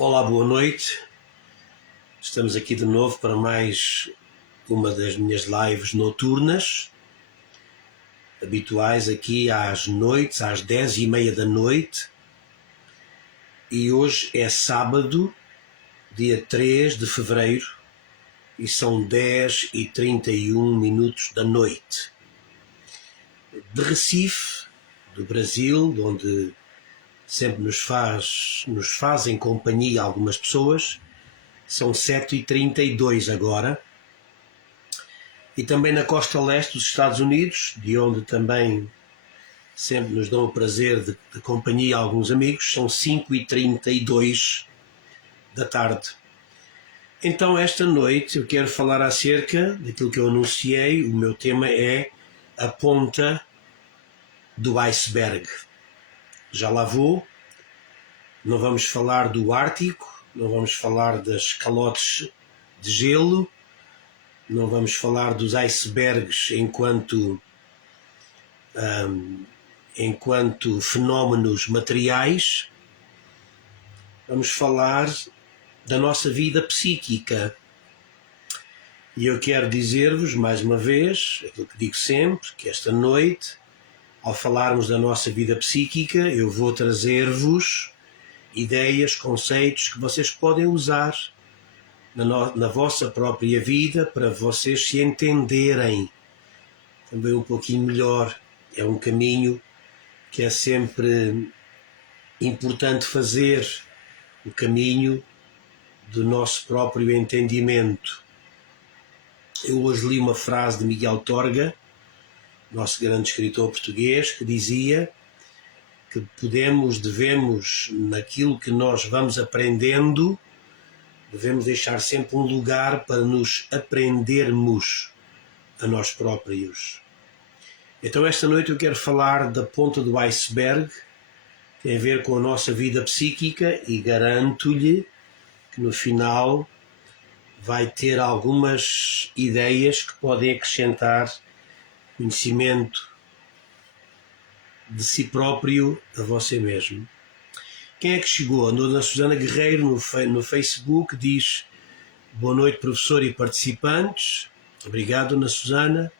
Olá, boa noite. Estamos aqui de novo para mais uma das minhas lives noturnas, habituais aqui às noites, às 10h30 da noite. E hoje é sábado, dia 3 de fevereiro, e são 10h31 da noite. De Recife, do Brasil, onde sempre nos fazem companhia algumas pessoas, são 7h32 agora. E também na costa leste dos Estados Unidos, de onde também sempre nos dão o prazer de companhia alguns amigos, são 5h32 da tarde. Então esta noite eu quero falar acerca daquilo que eu anunciei. O meu tema é a ponta do iceberg. Já lá vou. Não vamos falar do Ártico, não vamos falar das calotes de gelo, não vamos falar dos icebergs enquanto fenómenos materiais. Vamos falar da nossa vida psíquica. E eu quero dizer-vos, mais uma vez, aquilo que digo sempre, que esta noite, ao falarmos da nossa vida psíquica, eu vou trazer-vos ideias, conceitos que vocês podem usar na vossa própria vida para vocês se entenderem também um pouquinho melhor. É um caminho que é sempre importante fazer, o caminho do nosso próprio entendimento. Eu hoje li uma frase de Miguel Torga, nosso grande escritor português, que dizia que devemos, naquilo que nós vamos aprendendo, devemos deixar sempre um lugar para nos aprendermos a nós próprios. Então esta noite eu quero falar da ponta do iceberg, tem a ver com a nossa vida psíquica, e garanto-lhe que no final vai ter algumas ideias que podem acrescentar conhecimento de si próprio a você mesmo. Quem é que chegou? A dona Susana Guerreiro no Facebook diz: boa noite, professor e participantes. Obrigado, dona Susana.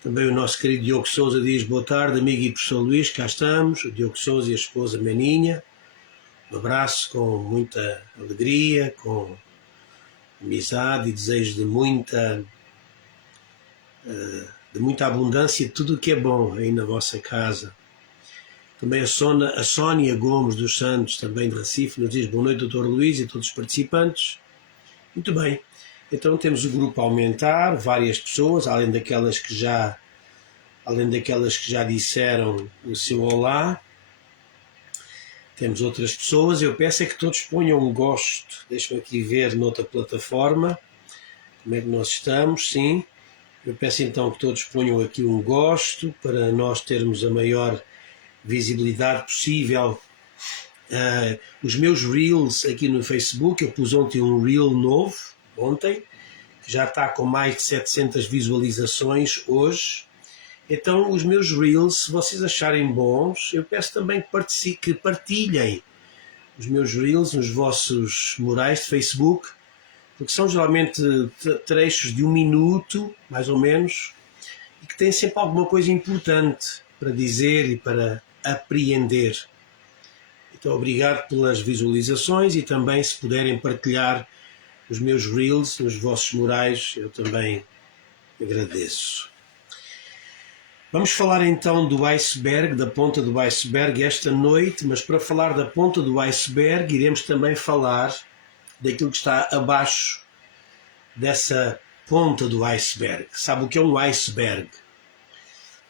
Também o nosso querido Diogo Souza diz: boa tarde, amigo e professor Luís, cá estamos. O Diogo Souza e a esposa Meninha. Um abraço com muita alegria, com amizade e desejo de muita abundância de tudo o que é bom aí na vossa casa. Também a Sónia Gomes dos Santos, também de Recife, nos diz: boa noite, doutor Luís e todos os participantes. Muito bem, então temos o grupo a aumentar, várias pessoas, além daquelas que já disseram o seu olá. Temos outras pessoas. Eu peço é que todos ponham um gosto. Deixa-me aqui ver noutra plataforma como é que nós estamos. Sim, eu peço então que todos ponham aqui um gosto para nós termos a maior visibilidade possível. Os meus reels aqui no Facebook, eu pus ontem um reel novo, que já está com mais de 700 visualizações hoje. Então os meus reels, se vocês acharem bons, eu peço também que partilhem os meus reels nos vossos murais de Facebook, porque são geralmente trechos de 1 minuto, mais ou menos, e que têm sempre alguma coisa importante para dizer e para apreender. Então, obrigado pelas visualizações, e também, se puderem partilhar os meus reels nos vossos murais, eu também agradeço. Vamos falar então do iceberg, da ponta do iceberg esta noite, mas para falar da ponta do iceberg iremos também falar daquilo que está abaixo dessa ponta do iceberg. Sabe o que é um iceberg?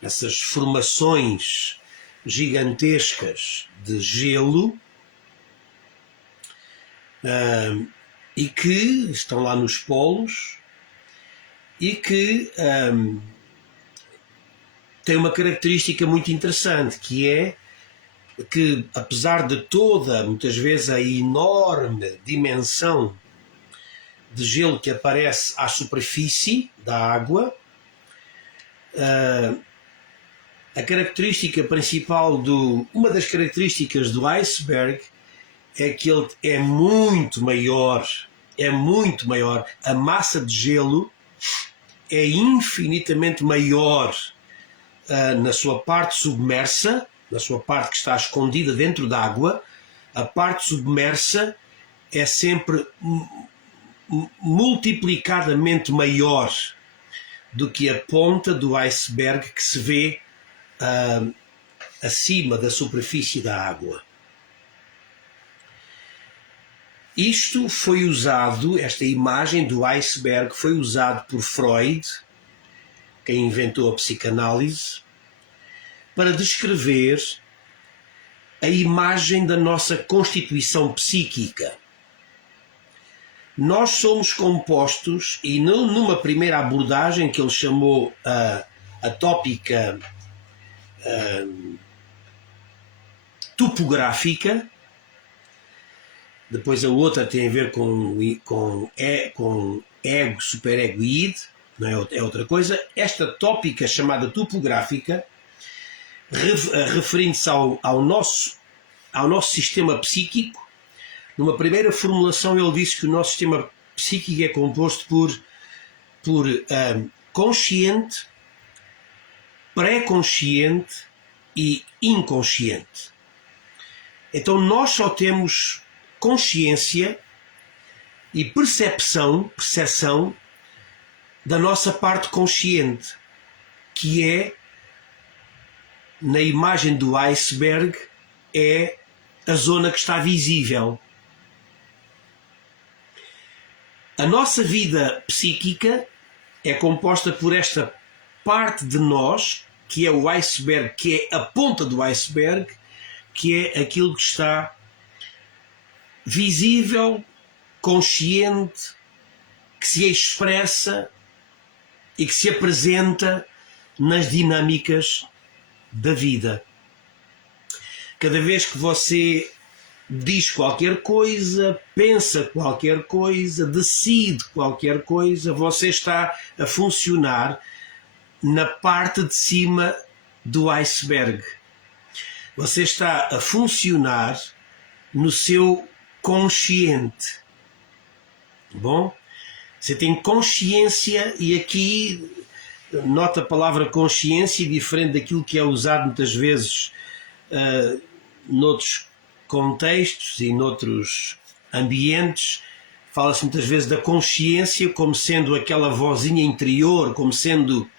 Essas formações gigantescas de gelo e que estão lá nos polos e que tem uma característica muito interessante, que é que, apesar de toda, muitas vezes, a enorme dimensão de gelo que aparece à superfície da água, a característica principal uma das características do iceberg é que ele é muito maior, a massa de gelo é infinitamente maior na sua parte submersa, na sua parte que está escondida dentro d'água. A parte submersa é sempre multiplicadamente maior do que a ponta do iceberg que se vê acima da superfície da água. Isto foi usado, esta imagem do iceberg foi usado por Freud, quem inventou a psicanálise, para descrever a imagem da nossa constituição psíquica. Nós somos compostos, e numa primeira abordagem que ele chamou a tópica topográfica, depois a outra tem a ver com ego, superego e id, não é outra coisa. Esta tópica chamada topográfica, referindo-se ao nosso sistema psíquico, numa primeira formulação ele disse que o nosso sistema psíquico é composto por consciente, pré-consciente e inconsciente. Então nós só temos consciência e percepção da nossa parte consciente, que é, na imagem do iceberg, é a zona que está visível. A nossa vida psíquica é composta por esta parte de nós, que é o iceberg, que é a ponta do iceberg, que é aquilo que está visível, consciente, que se expressa e que se apresenta nas dinâmicas da vida. Cada vez que você diz qualquer coisa, pensa qualquer coisa, decide qualquer coisa, você está a funcionar na parte de cima do iceberg. Você está a funcionar no seu consciente. Bom? Você tem consciência, e aqui nota a palavra consciência, diferente daquilo que é usado muitas vezes noutros contextos e noutros ambientes. Fala-se muitas vezes da consciência como sendo aquela vozinha interior, como sendo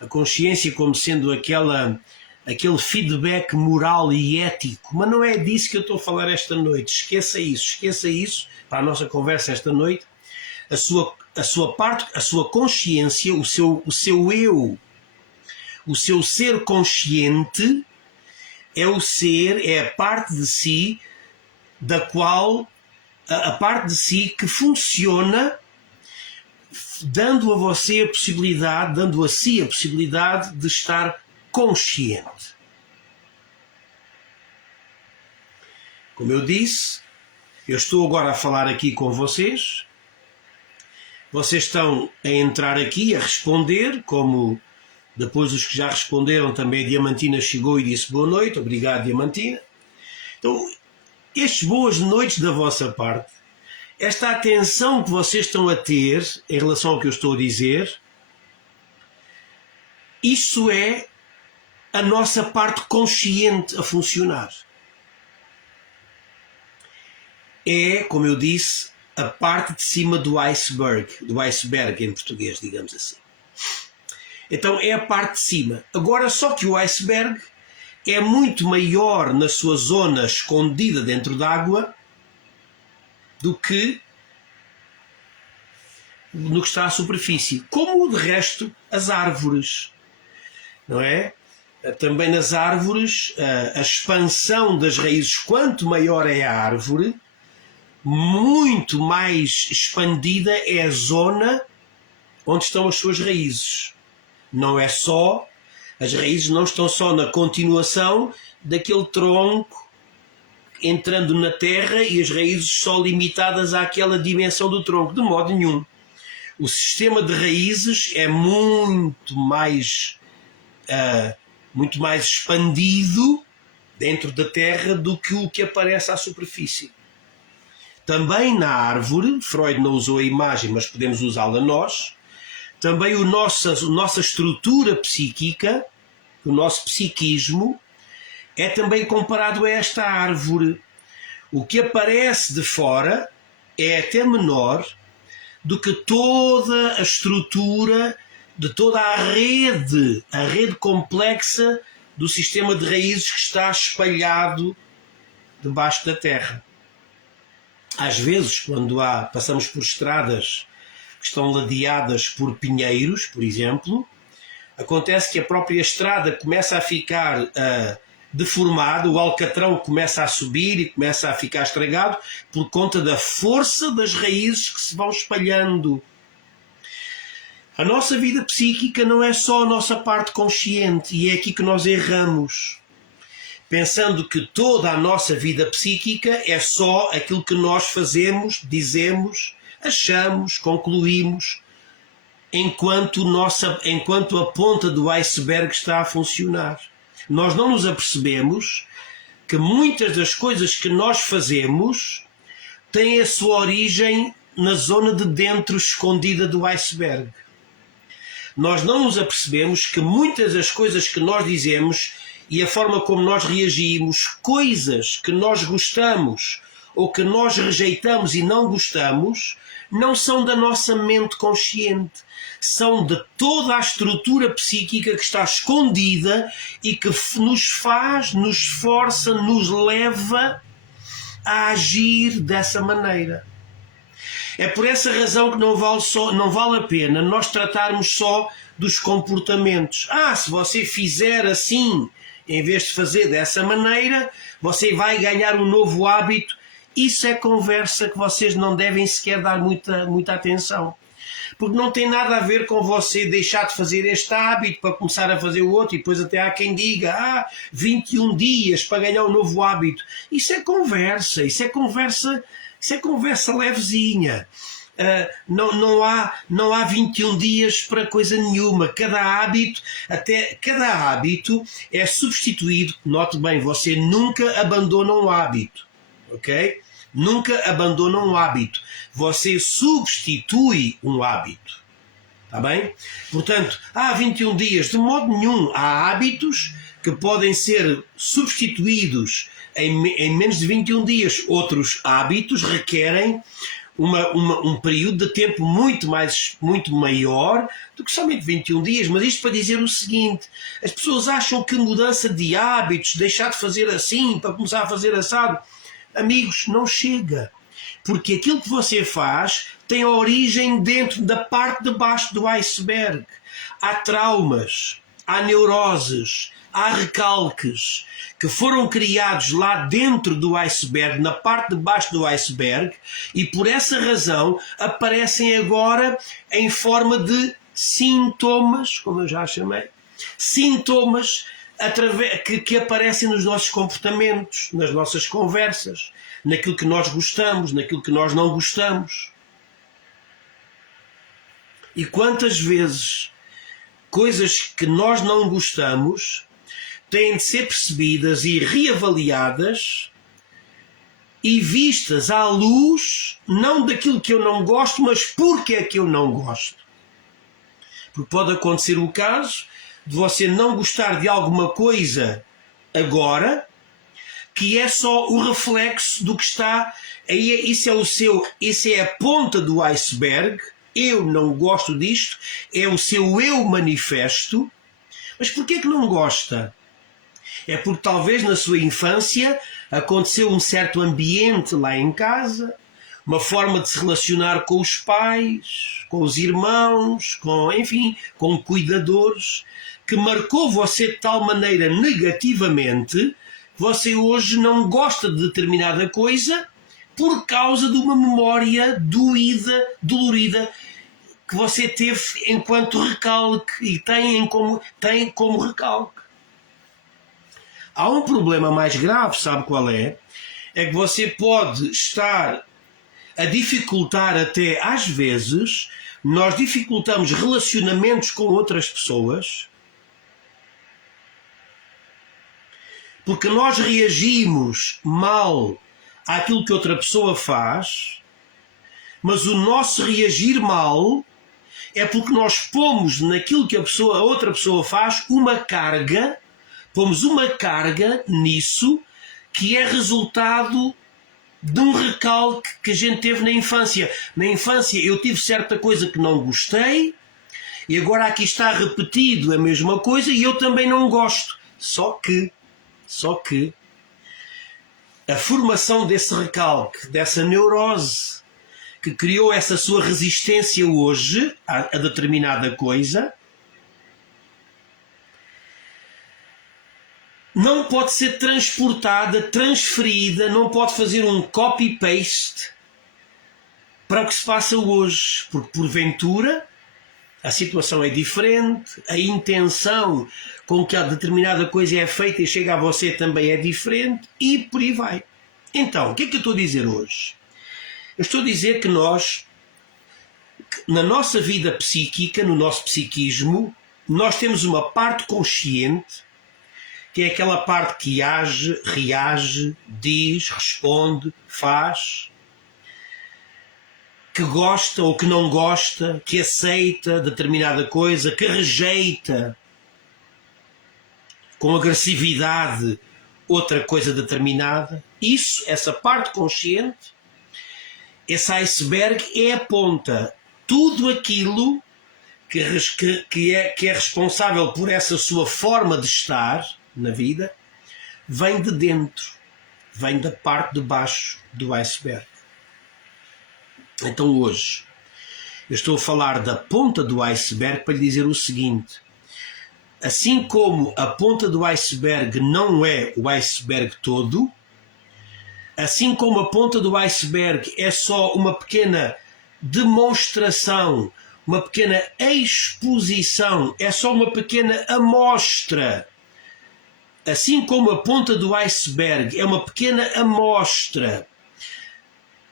a consciência, como sendo aquele feedback moral e ético. Mas não é disso que eu estou a falar esta noite. Esqueça isso para a nossa conversa esta noite. A sua parte, a sua consciência, o seu eu, o seu ser consciente é a parte de si da qual a parte de si que funciona, dando a si a possibilidade de estar consciente. Como eu disse, eu estou agora a falar aqui com vocês. Vocês estão a entrar aqui, a responder, como depois os que já responderam também. A Diamantina chegou e disse boa noite. Obrigado, Diamantina. Então, estes boas noites da vossa parte, esta atenção que vocês estão a ter em relação ao que eu estou a dizer, isso é a nossa parte consciente a funcionar. É, como eu disse, a parte de cima do iceberg em português, digamos assim. Então é a parte de cima. Agora, só que o iceberg é muito maior na sua zona escondida dentro d'água do que no que está à superfície. Como, de resto, as árvores. Não é? Também nas árvores, a expansão das raízes, quanto maior é a árvore, muito mais expandida é a zona onde estão as suas raízes. Não é só, as raízes não estão só na continuação daquele tronco entrando na terra e as raízes só limitadas àquela dimensão do tronco, de modo nenhum. O sistema de raízes é muito mais expandido dentro da terra do que o que aparece à superfície. também na árvore, Freud não usou a imagem, mas podemos usá-la nós, também a nossa estrutura psíquica, o nosso psiquismo, é também comparado a esta árvore. O que aparece de fora é até menor do que toda a estrutura de toda a rede complexa do sistema de raízes que está espalhado debaixo da terra. Às vezes, quando passamos por estradas que estão ladeadas por pinheiros, por exemplo, acontece que a própria estrada começa a ficar deformado, o alcatrão começa a subir e começa a ficar estragado por conta da força das raízes que se vão espalhando. A nossa vida psíquica não é só a nossa parte consciente, e é aqui que nós erramos, pensando que toda a nossa vida psíquica é só aquilo que nós fazemos, dizemos, achamos, concluímos, enquanto a ponta do iceberg está a funcionar. Nós não nos apercebemos que muitas das coisas que nós fazemos têm a sua origem na zona de dentro escondida do iceberg. Nós não nos apercebemos que muitas das coisas que nós dizemos e a forma como nós reagimos, coisas que nós gostamos ou que nós rejeitamos e não gostamos, não são da nossa mente consciente, são de toda a estrutura psíquica que está escondida e que nos faz, nos esforça, nos leva a agir dessa maneira. É por essa razão que não vale a pena nós tratarmos só dos comportamentos. Se você fizer assim, em vez de fazer dessa maneira, você vai ganhar um novo hábito. Isso é conversa que vocês não devem sequer dar muita atenção. Porque não tem nada a ver com você deixar de fazer este hábito para começar a fazer o outro, e depois até há quem diga 21 dias para ganhar um novo hábito. Isso é conversa levezinha. Não há 21 dias para coisa nenhuma. Cada hábito é substituído. Note bem, você nunca abandona um hábito, ok? Nunca abandona um hábito. Você substitui um hábito. Está bem? Portanto, há 21 dias, de modo nenhum. Há hábitos que podem ser substituídos em menos de 21 dias. Outros hábitos requerem um período de tempo muito maior do que somente 21 dias. Mas isto para dizer o seguinte: as pessoas acham que mudança de hábitos, deixar de fazer assim para começar a fazer assado, amigos, não chega. Porque aquilo que você faz tem origem dentro da parte de baixo do iceberg. Há traumas, há neuroses, há recalques que foram criados lá dentro do iceberg, na parte de baixo do iceberg, e por essa razão aparecem agora em forma de sintomas, como eu já chamei, sintomas que aparecem nos nossos comportamentos, nas nossas conversas, naquilo que nós gostamos, naquilo que nós não gostamos. E quantas vezes coisas que nós não gostamos têm de ser percebidas e reavaliadas e vistas à luz, não daquilo que eu não gosto, mas porque é que eu não gosto. Porque pode acontecer o caso de você não gostar de alguma coisa agora, que é só o reflexo do que está aí. Isso é a ponta do iceberg. Eu não gosto disto, é o seu eu manifesto. Mas porquê que não gosta? É porque talvez na sua infância aconteceu um certo ambiente lá em casa, uma forma de se relacionar com os pais, com os irmãos, com cuidadores, que marcou você de tal maneira negativamente, você hoje não gosta de determinada coisa por causa de uma memória dolorida, que você teve enquanto recalque e tem como recalque. Há um problema mais grave, sabe qual é? É que você pode estar a dificultar até, às vezes, nós dificultamos relacionamentos com outras pessoas porque nós reagimos mal àquilo que outra pessoa faz, mas o nosso reagir mal é porque nós pomos naquilo que a outra pessoa faz uma carga, pomos uma carga nisso que é resultado de um recalque que a gente teve na infância. Na infância eu tive certa coisa que não gostei e agora aqui está repetido a mesma coisa e eu também não gosto. Só que a formação desse recalque, dessa neurose que criou essa sua resistência hoje a determinada coisa, não pode ser transportada, transferida, não pode fazer um copy-paste para o que se passa hoje, porque porventura a situação é diferente, a intenção com que a determinada coisa é feita e chega a você também é diferente e por aí vai. Então, o que é que eu estou a dizer hoje? Eu estou a dizer que nós, na nossa vida psíquica, no nosso psiquismo, nós temos uma parte consciente, que é aquela parte que age, reage, diz, responde, faz, que gosta ou que não gosta, que aceita determinada coisa, que rejeita com agressividade outra coisa determinada. Isso, essa parte consciente, esse iceberg é a ponta. Tudo aquilo que é responsável por essa sua forma de estar na vida vem de dentro, vem da parte de baixo do iceberg. Então hoje eu estou a falar da ponta do iceberg para lhe dizer o seguinte: assim como a ponta do iceberg não é o iceberg todo, assim como a ponta do iceberg é só uma pequena demonstração, uma pequena exposição, é só uma pequena amostra, assim como a ponta do iceberg é uma pequena amostra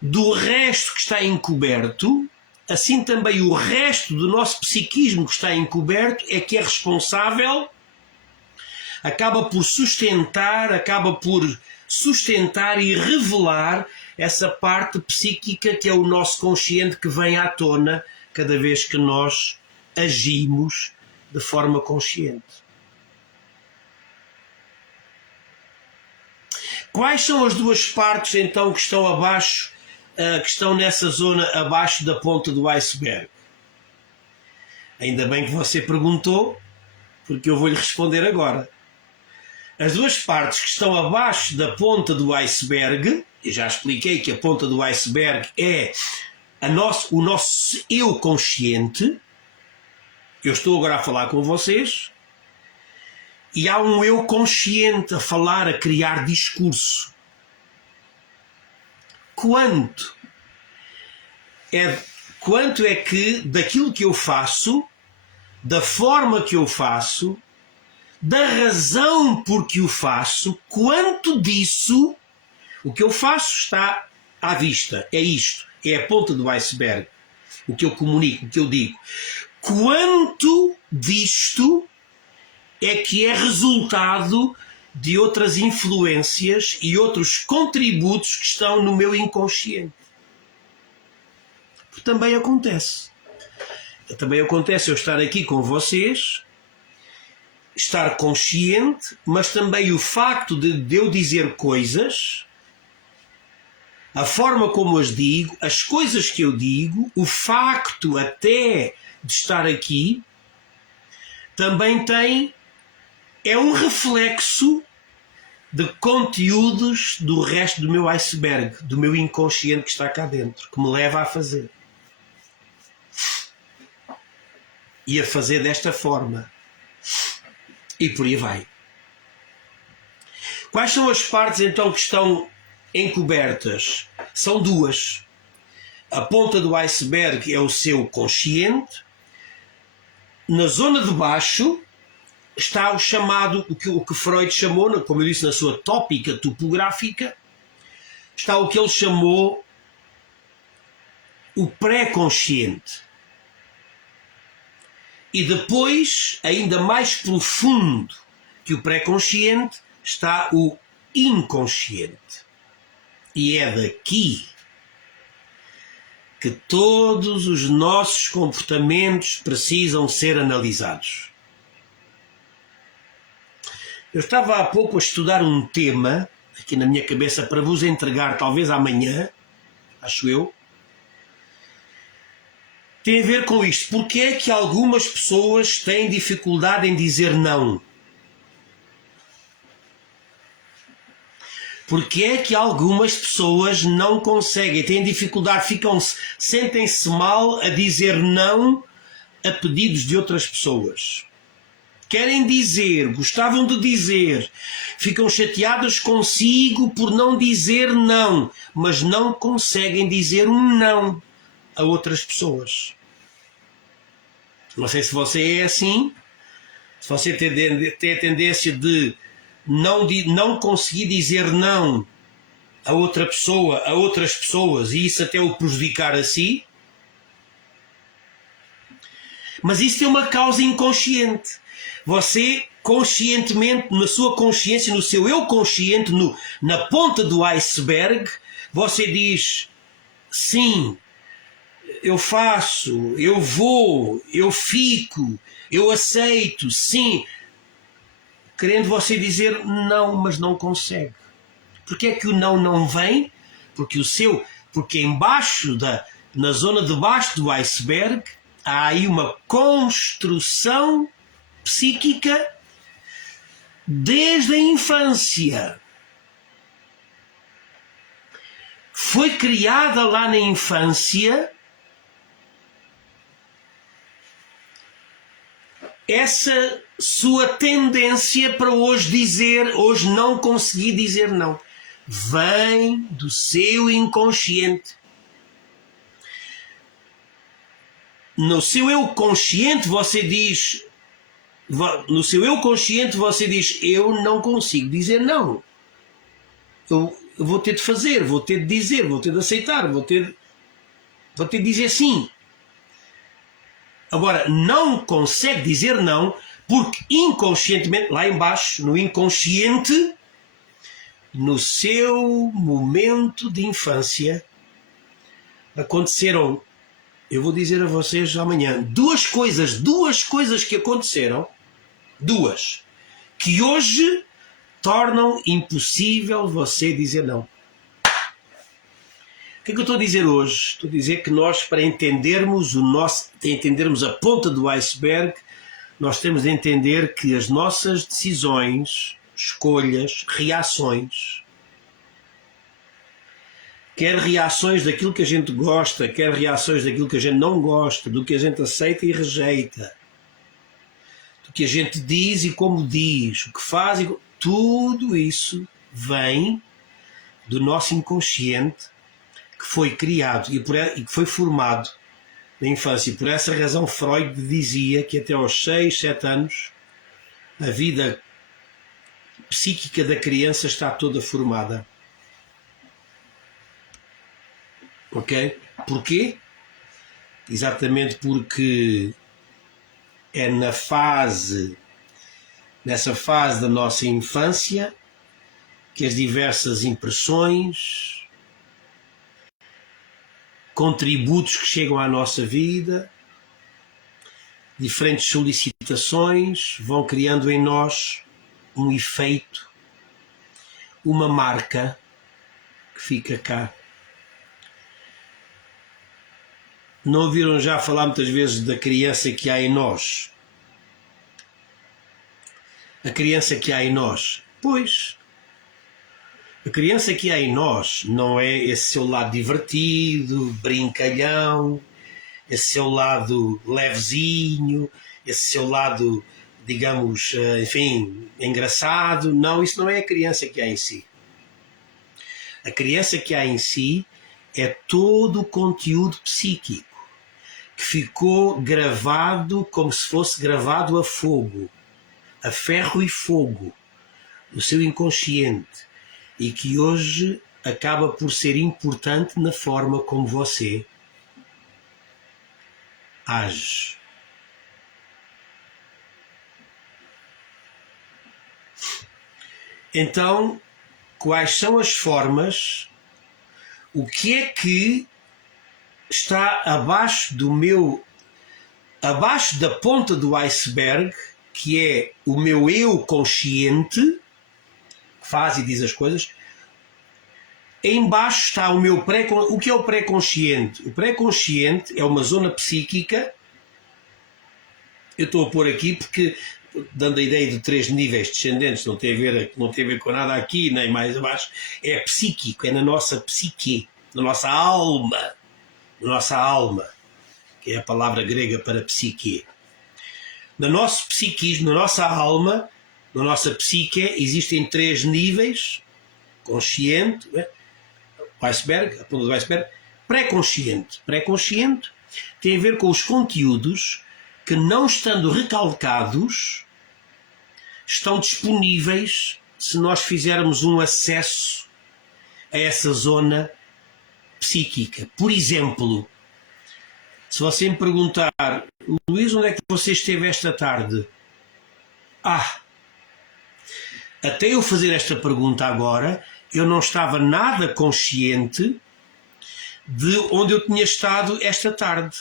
do resto que está encoberto, assim também o resto do nosso psiquismo que está encoberto é que é responsável, acaba por sustentar e revelar essa parte psíquica que é o nosso consciente que vem à tona cada vez que nós agimos de forma consciente. Quais são as duas partes então que estão abaixo, que estão nessa zona abaixo da ponta do iceberg? Ainda bem que você perguntou, porque eu vou-lhe responder agora. As duas partes que estão abaixo da ponta do iceberg, eu já expliquei que a ponta do iceberg é o nosso eu consciente. Eu estou agora a falar com vocês e há um eu consciente a falar, a criar discurso. Quanto é que daquilo que eu faço, da forma que eu faço, da razão por que o faço, quanto disso, o que eu faço está à vista, é isto, é a ponta do iceberg, o que eu comunico, o que eu digo. Quanto disto é que é resultado de outras influências e outros contributos que estão no meu inconsciente? Porque também acontece. Também acontece eu estar aqui com vocês, estar consciente, mas também o facto de eu dizer coisas, a forma como as digo, as coisas que eu digo, o facto até de estar aqui, também é um reflexo de conteúdos do resto do meu iceberg, do meu inconsciente que está cá dentro, que me leva a fazer. E a fazer desta forma. E por aí vai. Quais são as partes então que estão encobertas? São duas. A ponta do iceberg é o seu consciente. Na zona de baixo está o chamado, o que Freud chamou, como eu disse, na sua tópica topográfica, está o que ele chamou o pré-consciente. E depois, ainda mais profundo que o pré-consciente, está o inconsciente. E é daqui que todos os nossos comportamentos precisam ser analisados. Eu estava há pouco a estudar um tema aqui na minha cabeça para vos entregar talvez amanhã, acho eu. Tem a ver com isto. Porque é que algumas pessoas têm dificuldade em dizer não? Porque é que algumas pessoas não conseguem, têm dificuldade, sentem-se mal a dizer não a pedidos de outras pessoas? Querem dizer, gostavam de dizer, ficam chateadas consigo por não dizer não, mas não conseguem dizer um não a outras pessoas. Não sei se você é assim, se você tem a tendência de não conseguir dizer não a outra pessoa, a outras pessoas, e isso até o prejudicar a si. Mas isso tem uma causa inconsciente. Você conscientemente, na sua consciência, no seu eu consciente, na ponta do iceberg, você diz sim, eu faço, eu vou, eu fico, eu aceito, sim, querendo você dizer não, mas não consegue. Porquê é que o não vem? Porque embaixo na zona de baixo do iceberg há aí uma construção psíquica desde a infância. Foi criada lá na infância essa sua tendência para hoje não conseguir dizer não. Vem do seu inconsciente. No seu eu consciente você diz, eu não consigo dizer não. Eu vou ter de fazer, vou ter de dizer, vou ter de aceitar, vou ter de dizer sim. Agora, não consegue dizer não porque inconscientemente, lá embaixo, no inconsciente, no seu momento de infância, aconteceram, eu vou dizer a vocês amanhã, duas coisas que aconteceram, que hoje tornam impossível você dizer não. O que é que eu estou a dizer hoje? Estou a dizer que nós, para entendermos a ponta do iceberg, nós temos de entender que as nossas decisões, escolhas, reações, quer reações daquilo que a gente gosta, quer reações daquilo que a gente não gosta, do que a gente aceita e rejeita, do que a gente diz e como diz, o que faz, tudo isso vem do nosso inconsciente, que foi criado e que foi formado na infância. E por essa razão Freud dizia que até aos 6, 7 anos a vida psíquica da criança está toda formada. Ok? Porquê? Exatamente porque é nessa fase da nossa infância que as diversas impressões, contributos que chegam à nossa vida, diferentes solicitações vão criando em nós um efeito, uma marca que fica cá. Não ouviram já falar muitas vezes da criança que há em nós? A criança que há em nós? Pois, a criança que há em nós não é esse seu lado divertido, brincalhão, esse seu lado levezinho, esse seu lado, digamos, enfim, engraçado. Não, isso não é a criança que há em si. A criança que há em si é todo o conteúdo psíquico que ficou gravado como se fosse gravado a fogo, a ferro e fogo, no seu inconsciente, e que hoje acaba por ser importante na forma como você age. Então, quais são as formas o que é que está abaixo da ponta do iceberg, que é o meu eu consciente, que faz e diz as coisas. Embaixo está o meu pré-consciente. O que é o pré-consciente? O pré-consciente é uma zona psíquica. Eu estou a pôr aqui porque, dando a ideia de 3 níveis descendentes, não tem a ver com nada aqui nem mais abaixo, é psíquico, é na nossa psique, na nossa alma. Na nossa alma, que é a palavra grega para psique. No nosso psiquismo, na nossa alma, na nossa psique, existem 3 níveis: consciente, o iceberg, a ponta do iceberg, pré-consciente. Pré-consciente tem a ver com os conteúdos que, não estando recalcados, estão disponíveis se nós fizermos um acesso a essa zona psíquica. Por exemplo, se você me perguntar: Luís, onde é que você esteve esta tarde? Até eu fazer esta pergunta agora, eu não estava nada consciente de onde eu tinha estado esta tarde.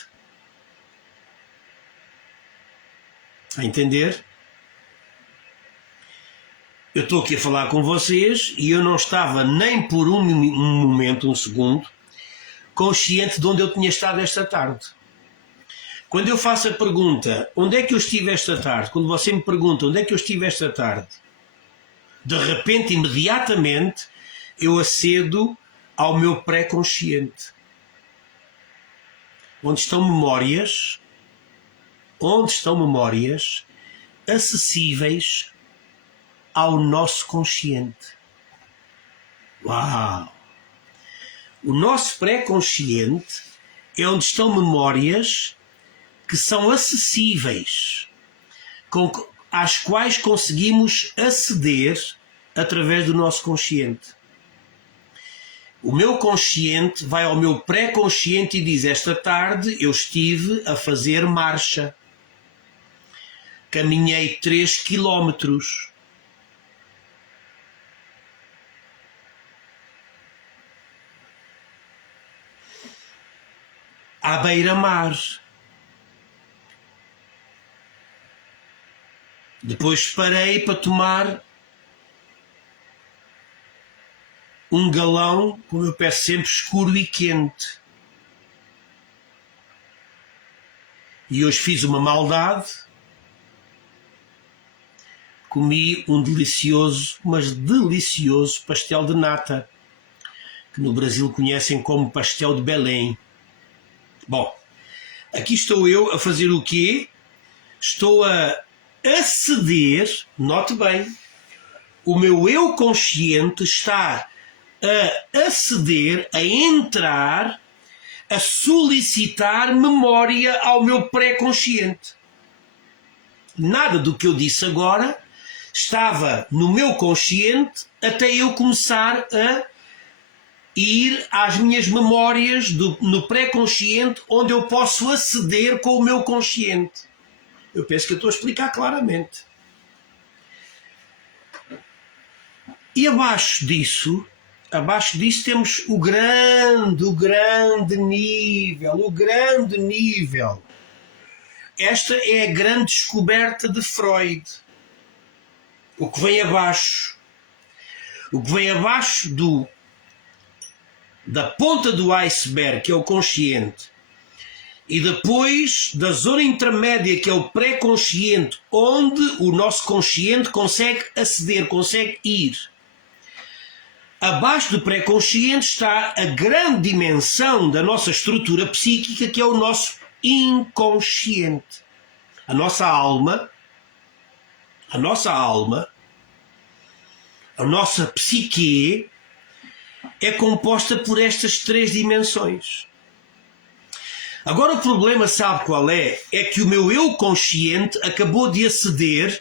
A entender? Eu estou aqui a falar com vocês e eu não estava nem por um momento, um segundo, consciente de onde eu tinha estado esta tarde. Quando eu faço a pergunta: onde é que eu estive esta tarde? Quando você me pergunta onde é que eu estive esta tarde, de repente, imediatamente, eu acedo ao meu pré-consciente. Onde estão memórias acessíveis ao nosso consciente. Uau! O nosso pré-consciente é onde estão memórias que são acessíveis, às quais conseguimos aceder através do nosso consciente. O meu consciente vai ao meu pré-consciente e diz: esta tarde eu estive a fazer marcha. Caminhei 3 quilómetros. À beira-mar. Depois parei para tomar um galão, como eu peço sempre, escuro e quente. E hoje fiz uma maldade. Comi um delicioso, mas delicioso pastel de nata, que no Brasil conhecem como pastel de Belém. Bom, aqui estou eu a fazer o quê? Estou a aceder, note bem, o meu eu consciente está a aceder, a entrar, a solicitar memória ao meu pré-consciente. Nada do que eu disse agora estava no meu consciente até eu começar a ir às minhas memórias no pré-consciente, onde eu posso aceder com o meu consciente. Eu penso que eu estou a explicar claramente. E abaixo disso temos o grande nível. Esta é a grande descoberta de Freud. O que vem abaixo. O que vem abaixo da ponta do iceberg, que é o consciente, e depois da zona intermédia, que é o pré-consciente, onde o nosso consciente consegue aceder, consegue ir. Abaixo do pré-consciente está a grande dimensão da nossa estrutura psíquica, que é o nosso inconsciente. A nossa alma, a nossa psique é composta por estas 3 dimensões. Agora o problema, sabe qual é? É que o meu eu consciente acabou de aceder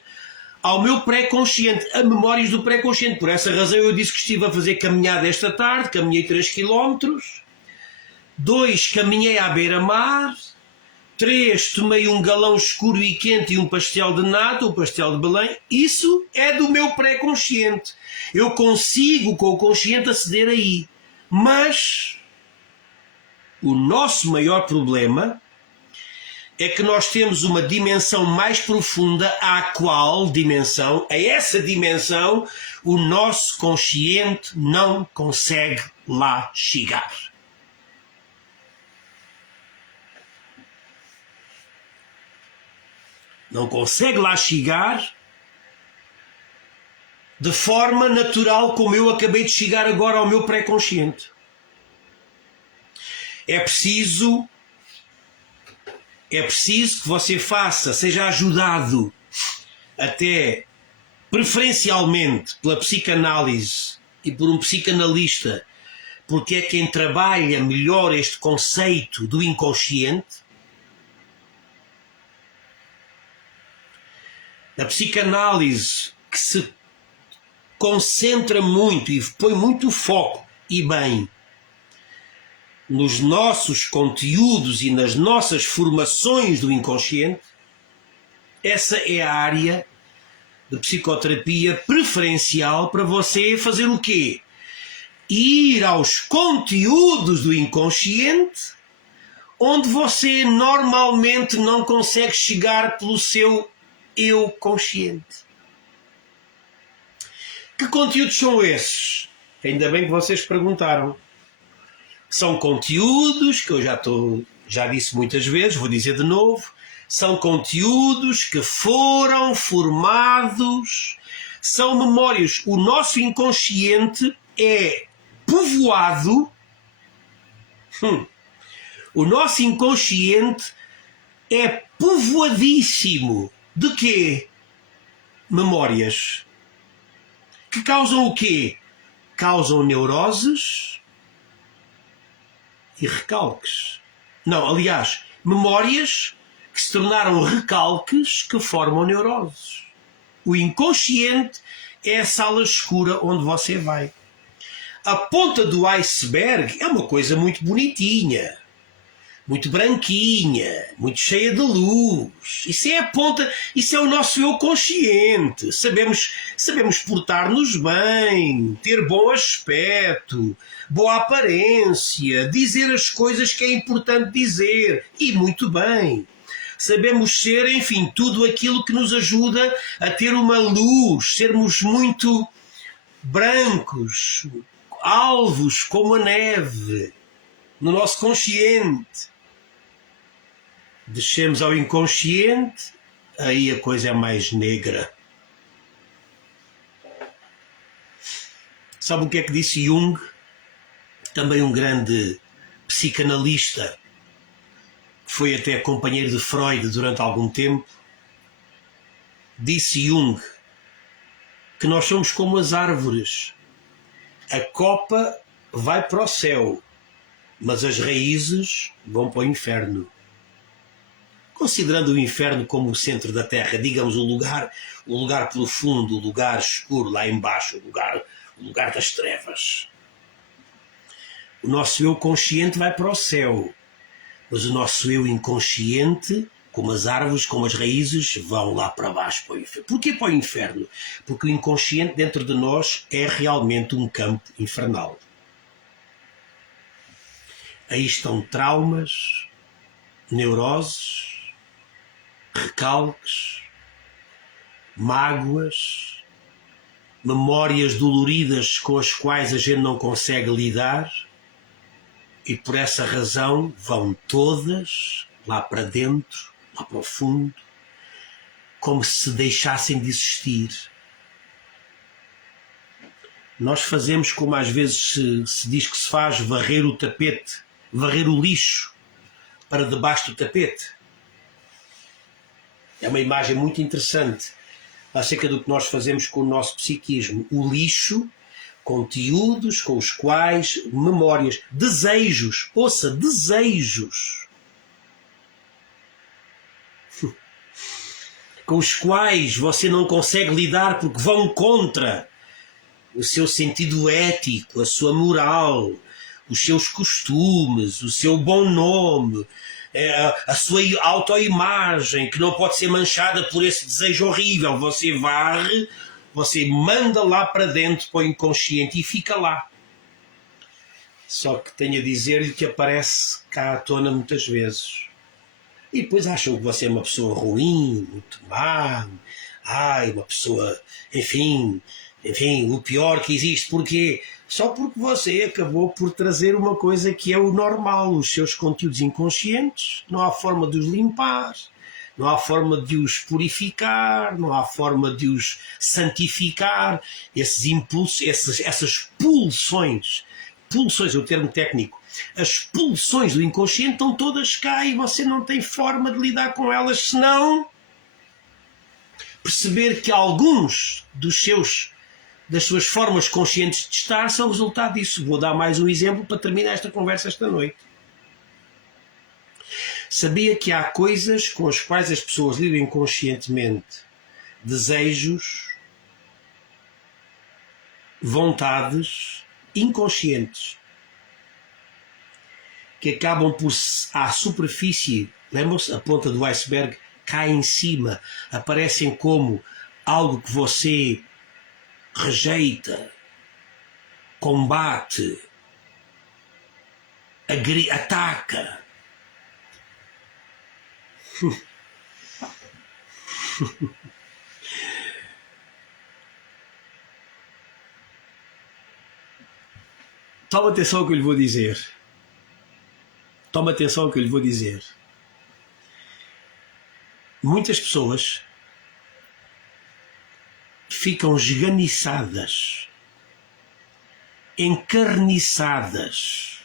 ao meu pré-consciente, a memórias do pré-consciente. Por essa razão eu disse que estive a fazer caminhada esta tarde, caminhei 3 quilómetros. 2, caminhei à beira-mar. 3, tomei um galão escuro e quente e um pastel de nata, o pastel de Belém. Isso é do meu pré-consciente. Eu consigo, com o consciente, aceder aí. Mas O nosso maior problema é que nós temos uma dimensão mais profunda a essa dimensão, o nosso consciente não consegue lá chegar. Não consegue lá chegar de forma natural, como eu acabei de chegar agora ao meu pré-consciente. É preciso que você seja ajudado até preferencialmente pela psicanálise e por um psicanalista, porque é quem trabalha melhor este conceito do inconsciente. A psicanálise que se concentra muito e põe muito foco, e bem, nos nossos conteúdos e nas nossas formações do inconsciente, essa é a área de psicoterapia preferencial para você fazer o quê? Ir aos conteúdos do inconsciente onde você normalmente não consegue chegar pelo seu eu consciente. Que conteúdos são esses? Ainda bem que vocês perguntaram. São conteúdos que eu já disse muitas vezes, vou dizer de novo, são conteúdos que foram formados, são memórias. O nosso inconsciente é povoado, o nosso inconsciente é povoadíssimo de quê? Memórias. Que causam o quê? Causam neuroses e recalques. Não, aliás, memórias que se tornaram recalques que formam neuroses. O inconsciente é a sala escura onde você vai. A ponta do iceberg é uma coisa muito bonitinha, muito branquinha, muito cheia de luz. Isso é a ponta, isso é o nosso eu consciente. Sabemos portar-nos bem, ter bom aspecto, boa aparência, dizer as coisas que é importante dizer, e muito bem. Sabemos ser, enfim, tudo aquilo que nos ajuda a ter uma luz, sermos muito brancos, alvos como a neve, no nosso consciente. Descemos ao inconsciente, aí a coisa é mais negra. Sabe o que é que disse Jung? Também um grande psicanalista, que foi até companheiro de Freud durante algum tempo. Disse Jung que nós somos como as árvores. A copa vai para o céu, mas as raízes vão para o inferno. Considerando o inferno como o centro da Terra, digamos o lugar profundo, o lugar escuro, lá embaixo, o lugar das trevas. O nosso eu consciente vai para o céu, mas o nosso eu inconsciente, como as árvores, como as raízes, vão lá para baixo, para o inferno. Porquê para o inferno? Porque o inconsciente dentro de nós é realmente um campo infernal. Aí estão traumas, neuroses, recalques, mágoas, memórias doloridas com as quais a gente não consegue lidar, e por essa razão vão todas lá para dentro, lá para o fundo, como se deixassem de existir. Nós fazemos como às vezes se diz que se faz, varrer o tapete, varrer o lixo para debaixo do tapete. É uma imagem muito interessante acerca do que nós fazemos com o nosso psiquismo. O lixo, conteúdos com os quais, memórias, desejos, ouça, desejos, com os quais você não consegue lidar porque vão contra o seu sentido ético, a sua moral, os seus costumes, o seu bom nome, a sua autoimagem, que não pode ser manchada por esse desejo horrível. Você varre, você manda lá para dentro, para o inconsciente, e fica lá. Só que tenho a dizer-lhe que aparece cá à tona muitas vezes. E depois acham que você é uma pessoa ruim, muito má, uma pessoa, enfim, o pior que existe. Porquê? Só porque você acabou por trazer uma coisa que é o normal, os seus conteúdos inconscientes, não há forma de os limpar, não há forma de os purificar, não há forma de os santificar, esses impulsos, essas pulsões é o termo técnico, as pulsões do inconsciente estão todas cá e você não tem forma de lidar com elas, senão perceber que alguns das suas formas conscientes de estar são resultado disso. Vou dar mais um exemplo para terminar esta conversa esta noite. Sabia que há coisas com as quais as pessoas lidam inconscientemente, desejos, vontades inconscientes, que acabam por, à superfície, lembram-se, a ponta do iceberg, cá em cima, aparecem como algo que você rejeita, combate, ataca. Toma atenção ao que eu lhe vou dizer. Toma atenção ao que eu lhe vou dizer. Muitas pessoas ficam esganiçadas, encarniçadas,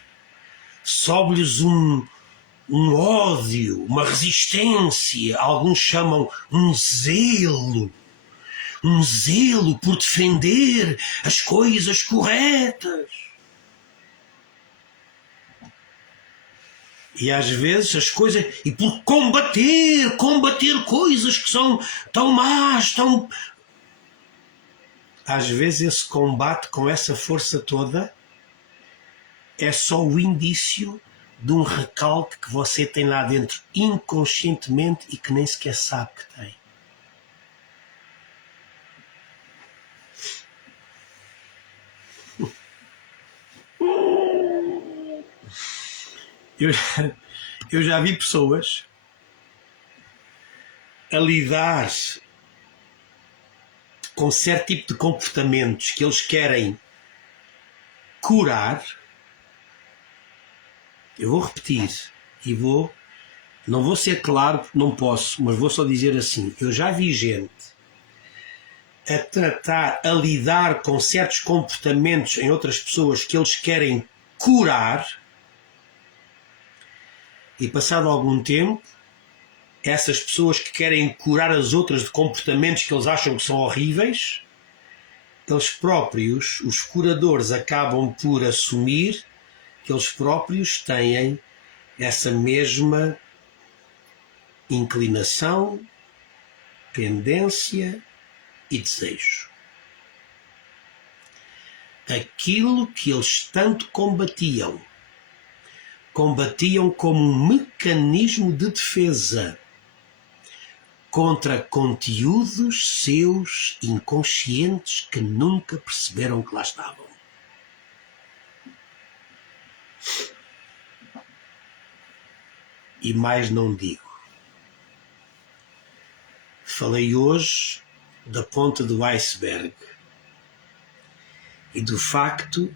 sobe-lhes um ódio, uma resistência, alguns chamam um zelo por defender as coisas corretas. E às vezes as coisas, e por combater coisas que são tão más, tão... Às vezes esse combate com essa força toda é só o indício de um recalque que você tem lá dentro inconscientemente e que nem sequer sabe que tem. Eu já vi pessoas a lidar com certo tipo de comportamentos que eles querem curar. Eu vou repetir e não vou ser claro porque não posso, mas vou só dizer assim: eu já vi gente a lidar com certos comportamentos em outras pessoas que eles querem curar, e passado algum tempo essas pessoas que querem curar as outras de comportamentos que eles acham que são horríveis, eles próprios, os curadores, acabam por assumir que eles próprios têm essa mesma inclinação, tendência e desejo. Aquilo que eles tanto combatiam como um mecanismo de defesa contra conteúdos seus inconscientes que nunca perceberam que lá estavam. E mais não digo. Falei hoje da ponta do iceberg e do facto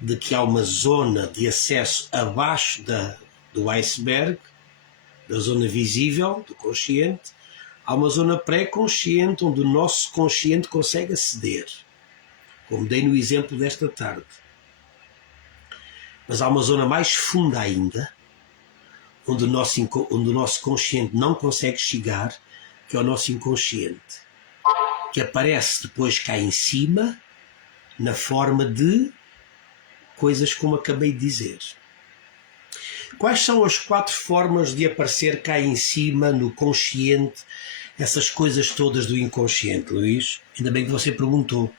de que há uma zona de acesso abaixo do iceberg, da zona visível, do consciente. Há uma zona pré-consciente onde o nosso consciente consegue aceder, como dei no exemplo desta tarde. Mas há uma zona mais funda ainda, onde o nosso consciente não consegue chegar, que é o nosso inconsciente, que aparece depois cá em cima, na forma de coisas como acabei de dizer. Quais são as 4 formas de aparecer cá em cima, no consciente, essas coisas todas do inconsciente, Luís? Ainda bem que você perguntou.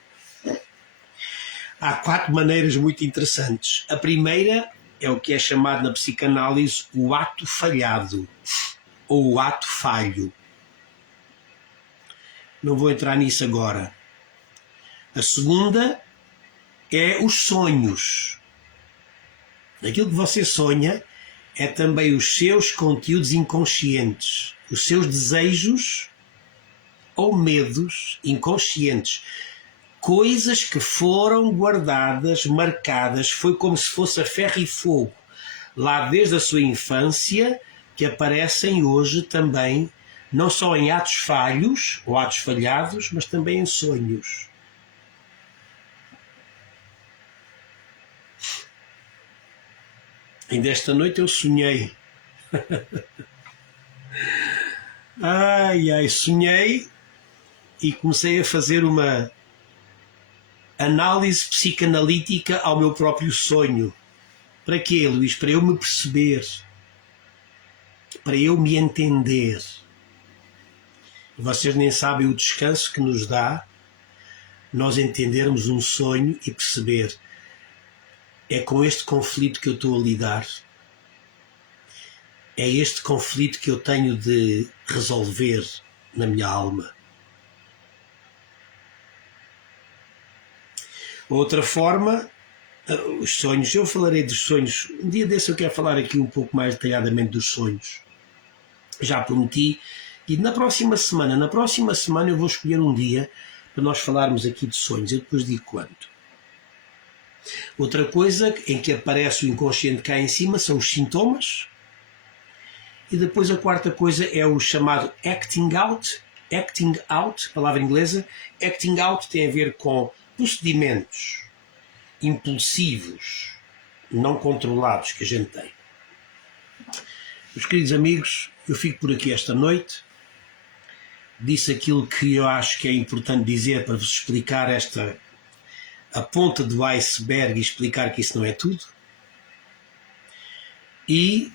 Há 4 maneiras muito interessantes. A primeira é o que é chamado na psicanálise o ato falhado, ou o ato falho. Não vou entrar nisso agora. A segunda é os sonhos. Aquilo que você sonha é também os seus conteúdos inconscientes, os seus desejos ou medos inconscientes, coisas que foram guardadas, marcadas, foi como se fosse a ferro e fogo, lá desde a sua infância, que aparecem hoje também, não só em atos falhos ou atos falhados, mas também em sonhos. Ainda esta noite eu sonhei. Sonhei e comecei a fazer uma análise psicanalítica ao meu próprio sonho. Para quê, Luís? Para eu me perceber, para eu me entender. Vocês nem sabem o descanso que nos dá nós entendermos um sonho e perceber. É com este conflito que eu estou a lidar. É este conflito que eu tenho de resolver na minha alma. Outra forma, os sonhos. Eu falarei dos sonhos. Um dia desse eu quero falar aqui um pouco mais detalhadamente dos sonhos. Já prometi. E na próxima semana eu vou escolher um dia para nós falarmos aqui de sonhos. Eu depois digo quando. Outra coisa em que aparece o inconsciente cá em cima são os sintomas. E depois a quarta coisa é o chamado acting out. Acting out, palavra inglesa. Acting out tem a ver com procedimentos impulsivos, não controlados que a gente tem. Meus queridos amigos, eu fico por aqui esta noite. Disse aquilo que eu acho que é importante dizer para vos explicar a ponta do iceberg e explicar que isso não é tudo. E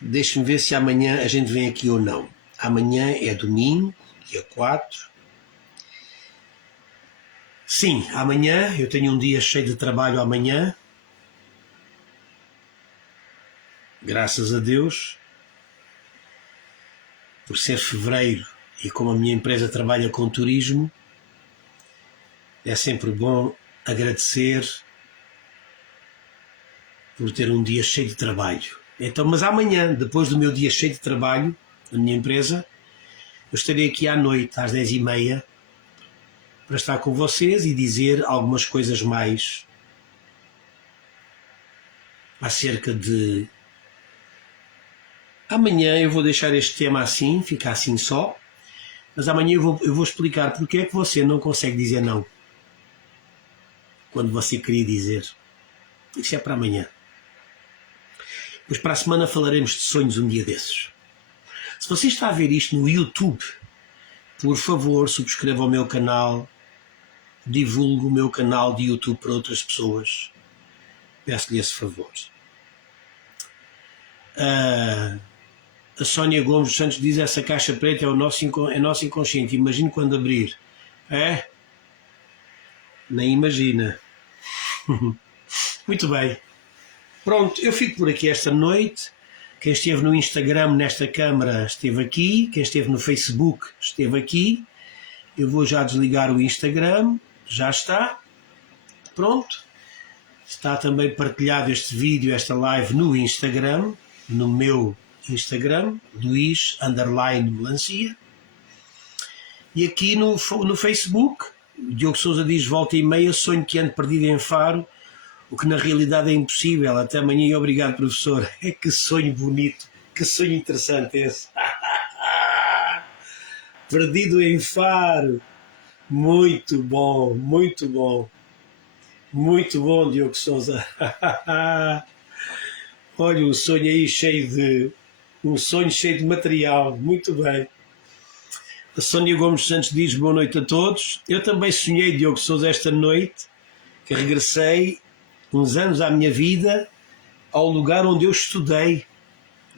deixe-me ver se amanhã a gente vem aqui ou não. Amanhã é domingo, dia 4. Sim, amanhã eu tenho um dia cheio de trabalho amanhã. Graças a Deus. Por ser fevereiro e como a minha empresa trabalha com turismo, é sempre bom agradecer por ter um dia cheio de trabalho. Então, mas amanhã, depois do meu dia cheio de trabalho, na minha empresa, eu estarei aqui à noite, às 10h30, para estar com vocês e dizer algumas coisas mais acerca de... Amanhã eu vou deixar este tema assim, ficar assim só, mas amanhã eu vou explicar porque é que você não consegue dizer não quando você queria dizer. Isso é para amanhã. Depois para a semana falaremos de sonhos um dia desses. Se você está a ver isto no YouTube, por favor, subscreva o meu canal, divulgue o meu canal de YouTube para outras pessoas. Peço-lhe esse favor. A Sónia Gomes dos Santos diz: essa caixa preta é nosso inconsciente. Imagino quando abrir. É? Nem imagina. Muito bem. Pronto, eu fico por aqui esta noite. Quem esteve no Instagram nesta câmara esteve aqui. Quem esteve no Facebook esteve aqui. Eu vou já desligar o Instagram. Já está. Pronto. Está também partilhado este vídeo, esta live no Instagram. No meu Instagram, Luís_Melancia. E aqui no Facebook, o Diogo Sousa diz: volta e meia, sonho que ando perdido em Faro, o que na realidade é impossível. Até amanhã e obrigado, professor. É que sonho bonito, que sonho interessante esse. Perdido em Faro. Muito bom, muito bom. Muito bom, Diogo Sousa. Olha, um sonho aí um sonho cheio de material. Muito bem. A Sónia Gomes Santos diz: boa noite a todos. Eu também sonhei, Diogo Sousa, esta noite, que regressei uns anos à minha vida ao lugar onde eu estudei.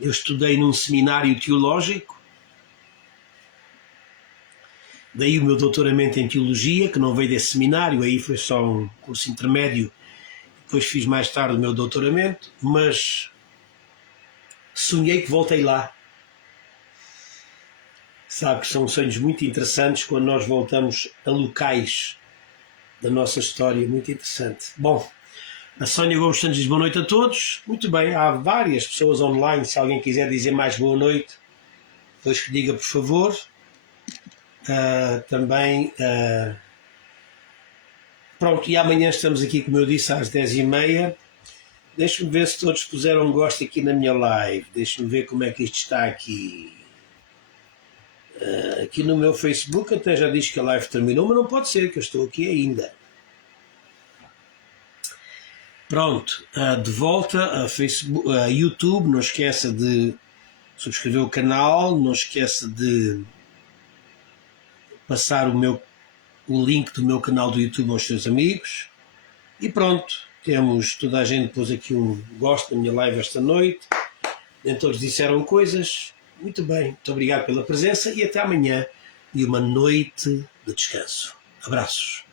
Eu estudei num seminário teológico, daí o meu doutoramento em teologia, que não veio desse seminário, aí foi só um curso intermédio, depois fiz mais tarde o meu doutoramento, mas sonhei que voltei lá. Sabe que são sonhos muito interessantes quando nós voltamos a locais da nossa história, muito interessante. Bom, A Sónia Gomes Santos diz boa noite a todos. Muito bem, há várias pessoas online. Se alguém quiser dizer mais boa noite, depois que diga, por favor. Também... Pronto, e amanhã estamos aqui, como eu disse, às 10h30. Deixa-me ver se todos puseram um gosto aqui na minha live. Deixa-me ver como é que isto está aqui. Aqui no meu Facebook até já diz que a live terminou, mas não pode ser, que eu estou aqui ainda. Pronto, de volta a Facebook, a YouTube. Não esqueça de subscrever o canal, não esqueça de passar o link do meu canal do YouTube aos seus amigos. E pronto, temos toda a gente pôs aqui um gosto da minha live esta noite. Nem todos disseram coisas. Muito bem, muito obrigado pela presença e até amanhã e uma noite de descanso. Abraços.